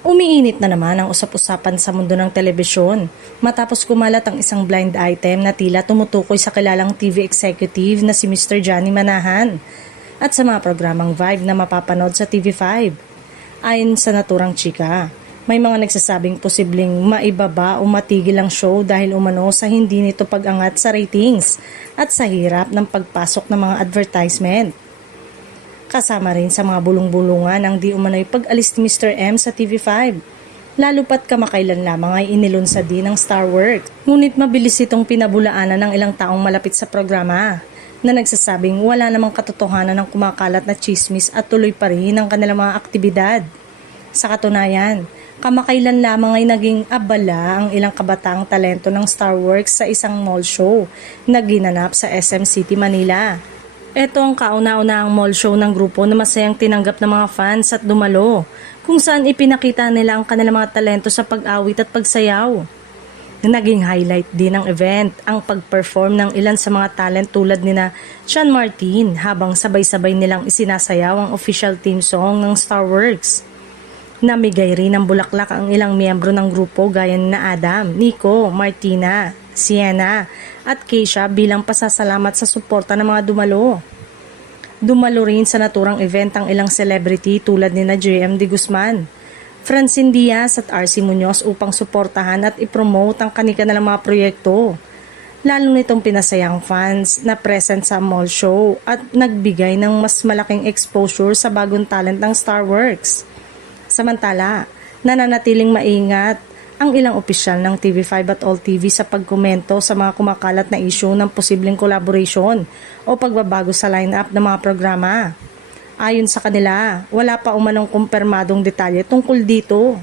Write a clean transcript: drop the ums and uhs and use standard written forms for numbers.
Umiinit na naman ang usap-usapan sa mundo ng telebisyon matapos kumalat ang isang blind item na tila tumutukoy sa kilalang TV executive na si Mr. Johnny Manahan at sa mga programang Vibe na mapapanood sa TV5. Ayon sa naturang chika, may mga nagsasabing posibleng maibaba o matigil ang show dahil umano sa hindi nito pag-angat sa ratings at sa hirap ng pagpasok ng mga advertisement. Kasama rin sa mga bulong-bulungan ang di umano'y pag-alis ni Mr. M sa TV5. Lalo pat kamakailan lamang ay inilunsad din ng Starworks. Ngunit mabilis itong pinabulaanan ng ilang taong malapit sa programa na nagsasabing wala namang katotohanan ng kumakalat na chismis at tuloy pa rin ang kanilang mga aktibidad. Sa katunayan, kamakailan lamang ay naging abala ang ilang kabataang talento ng Starworks sa isang mall show na ginanap sa SM City, Manila. Ito ang kauna-unahang mall show ng grupo na masayang tinanggap ng mga fans at dumalo, kung saan ipinakita nila ang kanilang mga talento sa pag-awit at pagsayaw. Naging highlight din ng event ang pag-perform ng ilan sa mga talent tulad nina Sean Martin habang sabay-sabay nilang isinasayaw ang official theme song ng Starworks. Namigay rin ng bulaklak ang ilang miyembro ng grupo gaya na Adam, Nico, Martina, Sienna at Keisha bilang pasasalamat sa suporta ng mga dumalo. Dumalo rin sa naturang event ang ilang celebrity tulad ni JM De Guzman, Francine Diaz at RC Munoz upang suportahan at ipromote ang kanilang mga proyekto. Lalo nitong pinasayang fans na present sa mall show at nagbigay ng mas malaking exposure sa bagong talent ng Starworks. Samantala, nananatiling maingat ang ilang opisyal ng TV5 at All TV sa pagkomento sa mga kumakalat na issue ng posibleng collaboration o pagbabago sa lineup ng mga programa. Ayon sa kanila, wala pa umanong kumpirmadong detalye tungkol dito.